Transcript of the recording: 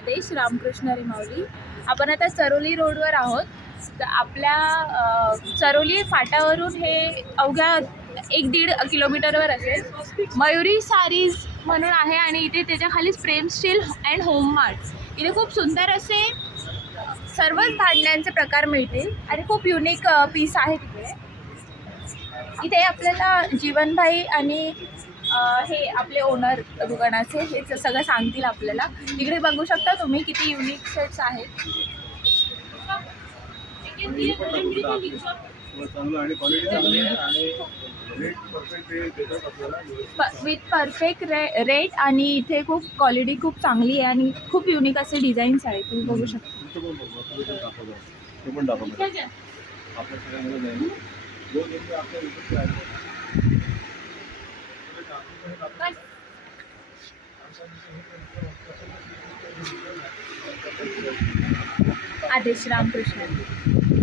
आदेश रामकृष्ण रिमावली. आपण आता चरोली रोडवर आहोत. तर आपल्या चरोली फाट्यावरून हे अवघ्या 1-1.5 किलोमीटरवर असेल. मयुरी सारीज म्हणून आहे आणि इथे त्याच्या खालीच प्रेम स्टील अँड होम मार्ट. इथे खूप सुंदर असे सर्वच भांड्यांचे प्रकार मिळतील आणि खूप युनिक पीस आहे तिकडे. इथे आपल्याला जीवनभाई आणि हे आपले ओनर दुकानाचे हे सगळं सांगतील आपल्याला. इकडे बघू शकता तुम्ही किती युनिक सेट्स आहेत. विथ परफेक्ट रेट आणि इथे खूप क्वालिटी खूप चांगली आहे आणि खूप युनिक असे डिझाईन्स आहेत. तुम्ही बघू शकता. आदेश रामकृष्ण.